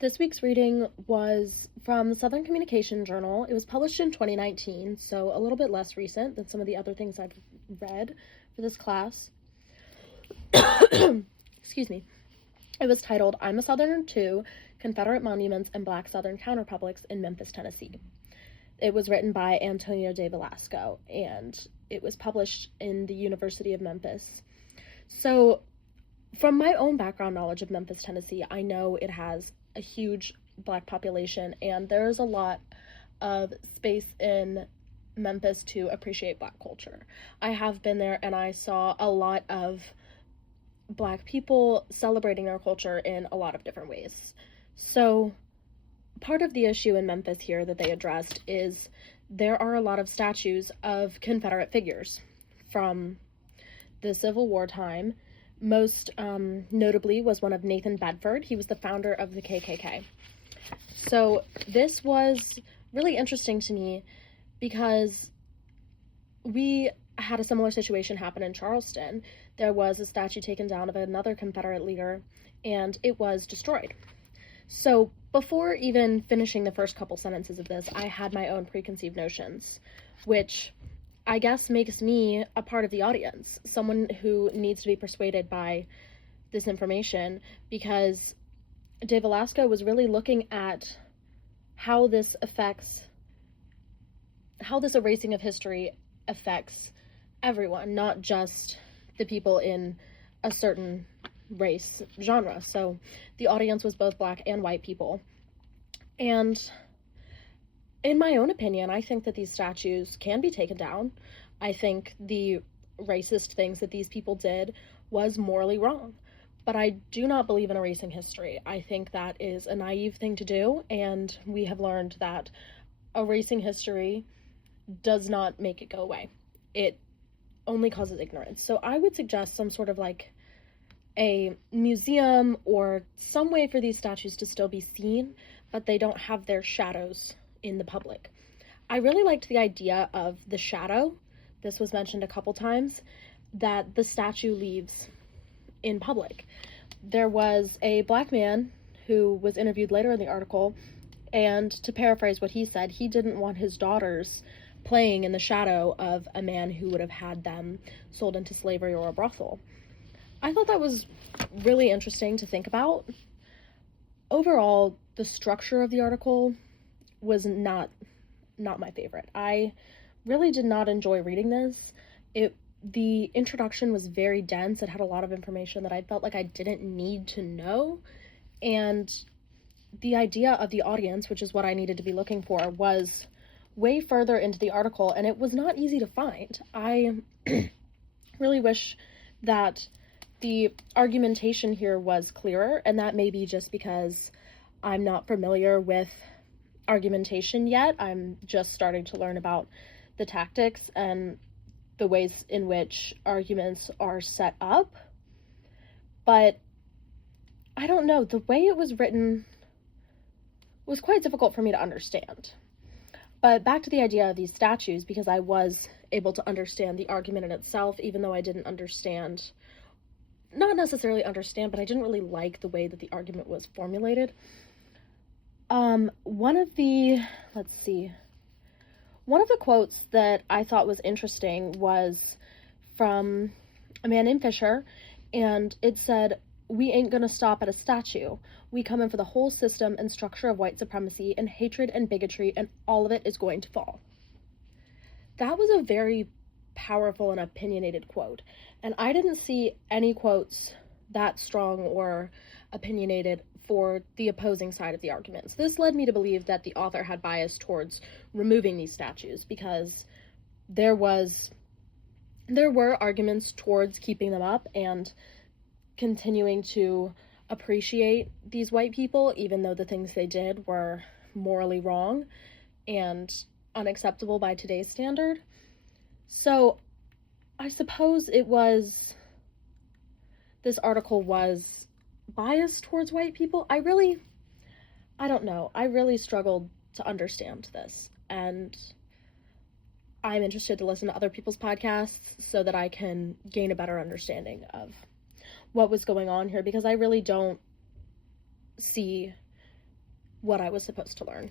This week's reading was from the Southern Communication Journal. It was published in 2019, so a little bit less recent than some of the other things I've read for this class. Excuse me. It was titled, I'm a Southerner Too, Confederate Monuments and Black Southern Counterpublics in Memphis, Tennessee. It was written by Antonio de Velasco, and it was published in the University of Memphis. So, from my own background knowledge of Memphis, Tennessee, I know it has a huge Black population, and there's a lot of space in Memphis to appreciate Black culture. I have been there, and I saw a lot of Black people celebrating their culture in a lot of different ways. So, part of the issue in Memphis here that they addressed is there are a lot of statues of Confederate figures from the Civil War time. Most notably was one of Nathan Bedford. He was the founder of the KKK. So this was really interesting to me because we had a similar situation happen in Charleston. There was a statue taken down of another Confederate leader, and it was destroyed. So before even finishing the first couple sentences of this, I had my own preconceived notions, which I guess makes me a part of the audience, someone who needs to be persuaded by this information, because de Velasco was really looking at how this erasing of history affects everyone, not just the people in a certain race genre. So the audience was both Black and white people. And in my own opinion, I think that these statues can be taken down. I think the racist things that these people did was morally wrong. But I do not believe in erasing history. I think that is a naive thing to do, and we have learned that erasing history does not make it go away. It only causes ignorance. So I would suggest some sort of like a museum or some way for these statues to still be seen, but they don't have their shadows in the public. I really liked the idea of the shadow. This was mentioned a couple times, that the statue leaves in public. There was a Black man who was interviewed later in the article, and to paraphrase what he said, he didn't want his daughters playing in the shadow of a man who would have had them sold into slavery or a brothel. I thought that was really interesting to think about. Overall, the structure of the article was not my favorite. I really did not enjoy reading this. The introduction was very dense. It had a lot of information that I felt like I didn't need to know, and the idea of the audience, which is what I needed to be looking for, was way further into the article, and it was not easy to find. I really wish that the argumentation here was clearer, and that may be just because I'm not familiar with argumentation yet. I'm just starting to learn about the tactics and the ways in which arguments are set up. But I don't know, the way it was written was quite difficult for me to understand. But back to the idea of these statues, because I was able to understand the argument in itself, even though I didn't not necessarily understand, but I didn't really like the way that the argument was formulated. One of the quotes that I thought was interesting was from a man named Fisher, and it said, "We ain't gonna stop at a statue. We come in for the whole system and structure of white supremacy and hatred and bigotry, and all of it is going to fall." That was a very powerful and opinionated quote, and I didn't see any quotes that strong or opinionated for the opposing side of the arguments. This led me to believe that the author had bias towards removing these statues, because there were arguments towards keeping them up and continuing to appreciate these white people, even though the things they did were morally wrong and unacceptable by today's standard. So I suppose this article was biased towards white people. I don't know. I really struggled to understand this, and I'm interested to listen to other people's podcasts so that I can gain a better understanding of what was going on here, because I really don't see what I was supposed to learn.